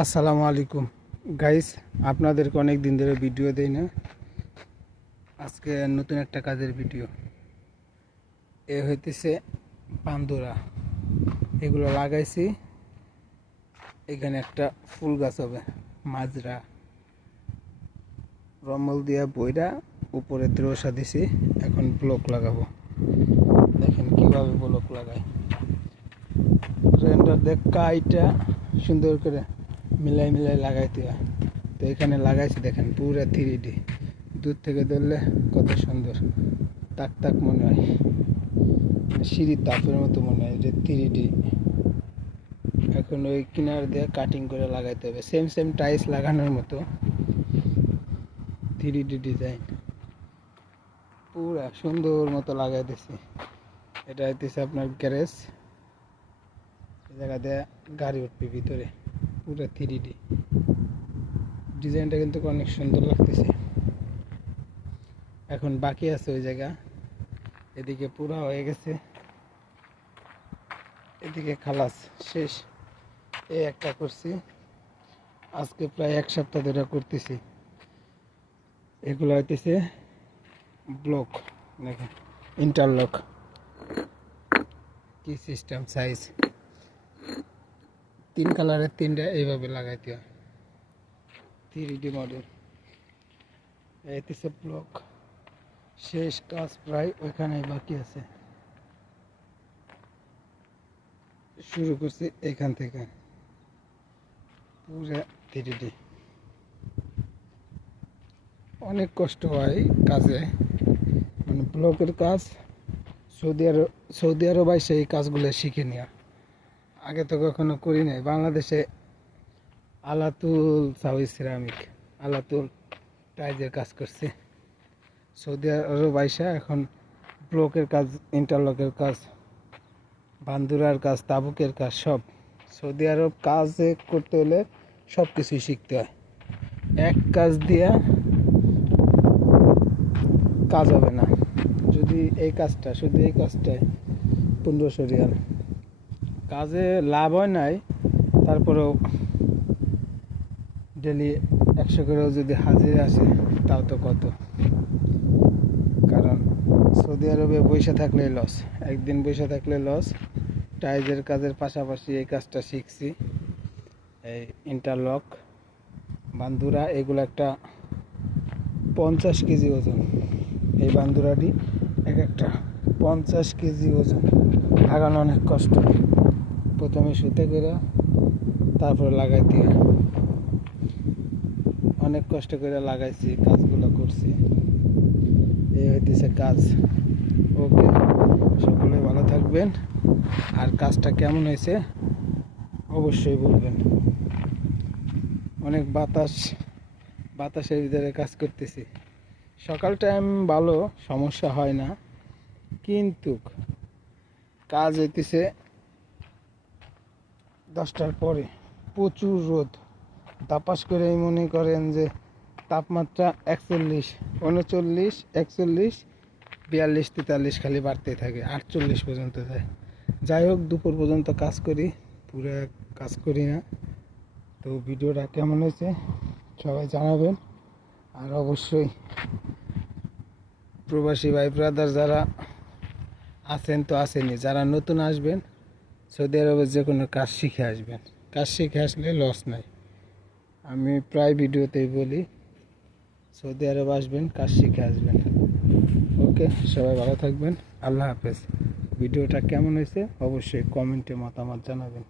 আসসালামু আলাইকুম গাইস, আপনাদেরকে অনেক দিন ধরে ভিডিও দেই না। আজকে নতুন একটা কাজের ভিডিও। এ হইতেছে পান্দুরা, এগুলো লাগাইছি। এখানে একটা ফুল গাছ হবে, মাজরা রমল দিয়া বইরা উপরে দ্রোসা দিছি। এখন ব্লক লাগাবো, দেখেন কিভাবে ব্লক লাগাই। রেন্ডার দেখ কাইটা সুন্দর করে মিলাই মিলাই লাগাইতে হয়। তো এখানে লাগাইছি, দেখেন পুরো 3D। দূর থেকে ধরলে কত সুন্দর তাক তাক মনে হয়, সিঁড়ির তাপের মতো মনে হয় যে 3D। এখন ওই কিনার দিয়ে কাটিং করে লাগাইতে হবে, সেম সেম টাইলস লাগানোর মতো 3D ডিজাইন পুরা সুন্দর মতো লাগাই দিছি। এটা হইতেছে আপনার গ্যারেজ, এই জায়গা দিয়ে গাড়ি উঠবে ভিতরে, পুরো 3D ডিজাইনটা কিন্তু অনেক সুন্দর লাগতেছে। এখন বাকি আছে ওই জায়গা, এদিকে পুরা হয়ে গেছে, এদিকে খালাস শেষ। এই একটা করছি, আজকে প্রায় 1 সপ্তাহ ধরে করতেছি। এগুলো হইতেছে ব্লক, দেখেন ইন্টারলক কি সিস্টেম, সাইজ 3 কালারের 3টা এইভাবে লাগাইতে হয়, 3D মডেল। এইতেছে ব্লক শেষ, কাজ প্রায় ওইখানে বাকি আছে। শুরু করছি এখান থেকে, পুরো 3D। অনেক কষ্ট হয় কাজে, মানে ব্লকের কাজ। সৌদি আরব সেই কাজগুলো শিখে নেওয়া, আগে তো কখনো করি নাই। বাংলাদেশে আলাতুল সাউই সিরামিক, আলাতুল টাইজের কাজ করছে। সৌদি আরব আইসা এখন ব্লকের কাজ, ইন্টারলকের কাজ, বান্দুরার কাজ, তাবুকের কাজ সব। সৌদি আরব কাজে করতে হলে সব কিছুই শিখতে হয়। এক কাজ দিয়া কাজ হবে না। যদি এই কাজটা, শুধু এই কাজটায় 1500 রিয়াল, কাজে লাভ হয় নাই, তারপরেও ডেলি 100 করেও যদি হাজিরা আসে তাও তো কত। কারণ সৌদি আরবে বসে থাকলে লস, একদিন বসে থাকলে লস। টাইজের কাজের পাশাপাশি এই কাজটা শিখছি, এই ইন্টারলক, বান্দুরা। এগুলো একটা 50 কেজি ওজন, এই বান্দুরাটি এক একটা 50 কেজি ওজন। লাগানো অনেক কষ্ট, প্রথমে সুতে করে তারপরে লাগাইতে হয়। অনেক কষ্ট করে লাগাইছি, কাজগুলো করছি। এই হইতেছে কাজ। ওকে, সকলে ভালো থাকবেন। আর কাজটা কেমন হয়েছে অবশ্যই বলবেন। অনেক বাতাসের ভিতরে কাজ করতেছি। সকাল টাইম ভালো, সমস্যা হয় না, কিন্তু কাজ হইতেছে 10টার পরে। প্রচুর রোদ, তাপাস করে মনে করেন যে তাপমাত্রা 41, 39, 41, 42, 43 খালি বাড়তে থাকে, 48 পর্যন্ত যায়। যাই হোক, দুপুর পর্যন্ত কাজ করি, পুরো কাজ করি না। তো ভিডিওটা কেমন হয়েছে সবাই জানাবেন। আর অবশ্যই প্রবাসী ভাই ব্রাদার যারা আছেন তো আসেনি, যারা নতুন আসবেন সৌদি আরবের যে কোনো কাজ শিখে আসবেন। কাজ শিখে আসলে লস নাই। আমি প্রায় ভিডিওতেই বলি, সৌদি আরব আসবেন, কাজ শিখে আসবেন। ওকে, সবাই ভালো থাকবেন, আল্লাহ হাফেজ। ভিডিওটা কেমন হয়েছে অবশ্যই কমেন্টে মতামত জানাবেন।